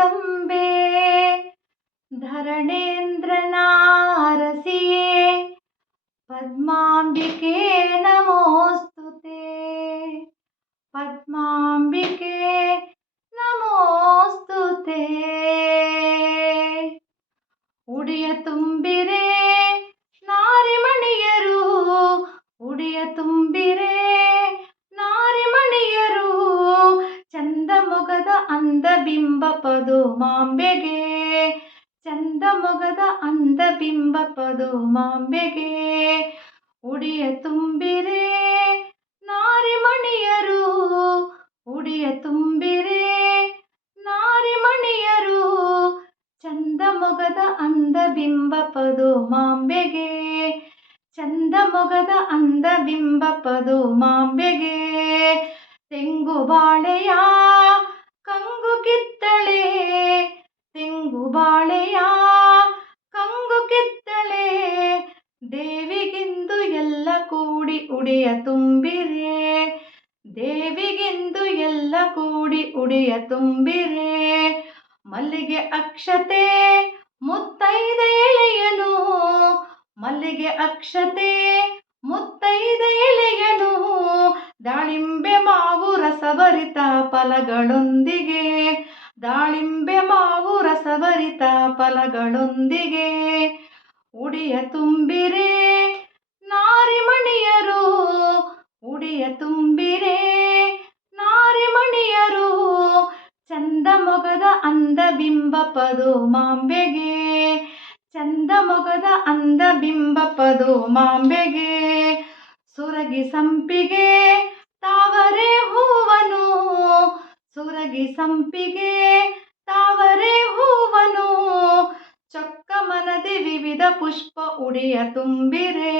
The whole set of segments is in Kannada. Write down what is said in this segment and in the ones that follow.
जगदम्बे धरणेन्द्रनारसिये। पद्माम्बिके नमोऽस्तु ते। पद्माम्बिके नमोस्तुते ते। तुम्बिरे ಅಂದ ಬಿಂಬ ಪದುಮಾಂಬೆಗೆ ಚಂದ ಮೊಗದ ಅಂದ ಬಿಂಬ ಪದುಮಾಂಬೆಗೆ ಉಡಿಯ ತುಂಬಿರೆ ನಾರಿಮಣಿಯರು. ಉಡಿಯ ತುಂಬಿರೆ ನಾರಿಮಣಿಯರು. ಚಂದ ಮೊಗದ ಅಂದ ಬಿಂಬ ಪದುಮಾಂಬೆಗೆ ಚಂದ ಮೊಗದ ಅಂದ ಬಿಂಬ ಪದುಮಾಂಬೆಗೆ ತೆಂಗು ಬಾಳೆಯ ಕಂಗು ಕಿತ್ತಳೆ, ತೆಂಗು ಬಾಳೆಯ ಕಂಗು ಕಿತ್ತಳೆ, ದೇವಿಗಿಂದು ಎಲ್ಲ ಕೂಡಿ ಉಡಿಯ ತುಂಬಿರೆ, ದೇವಿಗಿಂದು ಎಲ್ಲ ಕೂಡಿ ಉಡಿಯ ತುಂಬಿರೆ, ಮಲ್ಲಿಗೆ ಅಕ್ಷತೆ ಮುತ್ತೈದ ಎಳೆಯನು ಮಲ್ಲಿಗೆ ಅಕ್ಷತೆ ಮುತ್ತೈದ ಎಳೆಯನು ದಾಳಿಂಬೆ ಮಾವು ರಸಭರಿತ ಫಲಗಳೊಂದಿಗೆ. ದಾಳಿಂಬೆ ಮಾವು ರಸಭರಿತ ಫಲಗಳೊಂದಿಗೆ. ಉಡಿಯ ತುಂಬಿರೆ ನಾರಿಮಣಿಯರು. ಉಡಿಯ ತುಂಬಿರೆ ನಾರಿಮಣಿಯರು. ಚಂದ ಮೊಗದ ಅಂದ ಬಿಂಬ ಪದುಮಾಂಬೆಗೆ ಚಂದ ಮೊಗದ ಅಂದ ಬಿಂಬ ಪದುಮಾಂಬೆಗೆ ಸುರಗಿ ಸಂಪಿಗೆ ತಾವರೆ ಹೂವನು ಸುರಗಿ ಸಂಪಿಗೆ ತಾವರೆ ಹೂವನು ಚೊಕ್ಕ ಮನದಿ ವಿವಿಧ ಪುಷ್ಪ ಉಡಿಯ ತುಂಬಿರೆ?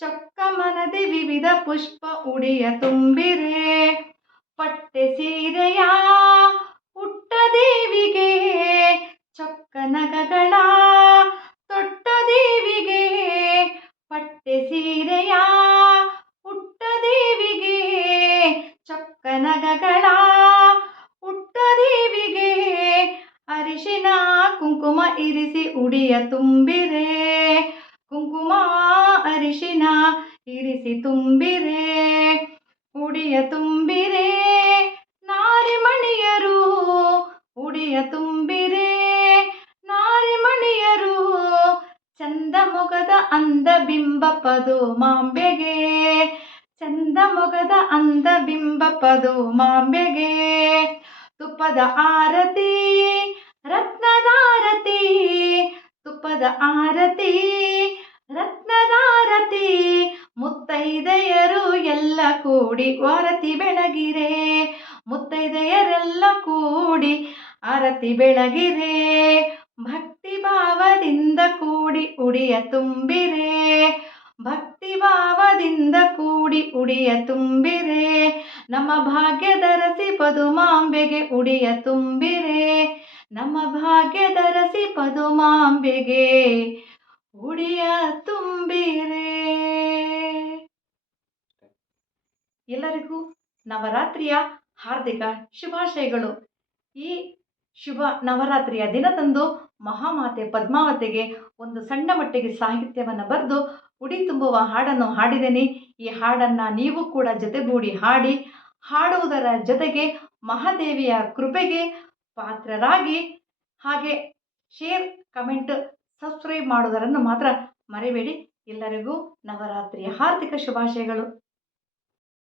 ಚೊಕ್ಕ ಮನದಿ ವಿವಿಧ ಪುಷ್ಪ ಉಡಿಯ ತುಂಬಿರೆ? ಪಟ್ಟೆ ಸೀರೆಯ ಪುಟ್ಟ ದೇವಿಗೆ ಚೊಕ್ಕ ನಗಗಳ ಚೊಕ್ಕ ನಗಗಳ ಹುಟ್ಟ ದೇವಿಗೆ ಅರಿಶಿನ ಕುಂಕುಮ ಇರಿಸಿ ಉಡಿಯ ತುಂಬಿರೆ. ಕುಂಕುಮ ಅರಿಶಿನ ಇರಿಸಿ ತುಂಬಿರೆ, ಉಡಿಯ ತುಂಬಿರೆ. ನಾರಿಮಣಿಯರು ಉಡಿಯ ತುಂಬಿರೆ, ನಾರಿಮಣಿಯರು ಚಂದ ಮೊಗದ ಅಂದ ಬಿಂಬ ಪದುಮಾಂಬೆಗೆ ಚಂದ ಮೊಗದ ಅಂದ ಬಿಂಬ ಪದುಮಾಂಬೆಗೆ ತುಪ್ಪದ ಆರತಿ, ರತ್ನದಾರತಿ, ತುಪ್ಪದ ಆರತಿ, ರತ್ನದಾರತಿ. ಮುತ್ತೈದೆಯರು ಎಲ್ಲ ಕೂಡಿ ಆರತಿ ಬೆಳಗಿರೆ. ಮುತ್ತೈದೆಯರೆಲ್ಲ ಕೂಡಿ ಆರತಿ ಬೆಳಗಿರೆ. ಭಕ್ತಿ ಭಾವದಿಂದ ಕೂಡಿ ಉಡಿಯ ತುಂಬಿರೆ. ಭಕ್ತಿ ಭಾವದಿಂದ ಕೂಡಿ ಉಡಿಯ ತುಂಬಿರೆ, ನಮ್ಮ ಭಾಗ್ಯದರಸಿ ಪದುಮಾಂಬೆಗೆ ಉಡಿಯ ತುಂಬಿರೆ, ನಮ್ಮ ಭಾಗ್ಯದರಸಿ ಪದುಮಾಂಬೆಗೆ ಉಡಿಯ ತುಂಬಿರೆ. ಎಲ್ಲರಿಗೂ ನವರಾತ್ರಿಯ ಹಾರ್ದಿಕ ಶುಭಾಶಯಗಳು. ಈ ಶುಭ ನವರಾತ್ರಿಯ ದಿನದಂದು ಮಹಾಮಾತೆ ಪದ್ಮಾವತಿಗೆ ಒಂದು ಸಣ್ಣ ಮಟ್ಟಿಗೆ ಸಾಹಿತ್ಯವನ್ನು ಬರೆದು ಉಡಿ ತುಂಬುವ ಹಾಡನ್ನು ಹಾಡಿದ್ದೇನೆ. ಈ ಹಾಡನ್ನು ನೀವು ಕೂಡ ಜೊತೆಗೂಡಿ ಹಾಡಿ, ಹಾಡುವುದರ ಜೊತೆಗೆ ಮಹಾದೇವಿಯ ಕೃಪೆಗೆ ಪಾತ್ರರಾಗಿ ಹಾಗೆ ಶೇರ್, ಕಮೆಂಟ್, ಸಬ್ಸ್ಕ್ರೈಬ್ ಮಾಡುವುದನ್ನು ಮಾತ್ರ ಮರಿಬೇಡಿ. ಎಲ್ಲರಿಗೂ ನವರಾತ್ರಿಯ ಹಾರ್ದಿಕ ಶುಭಾಶಯಗಳು.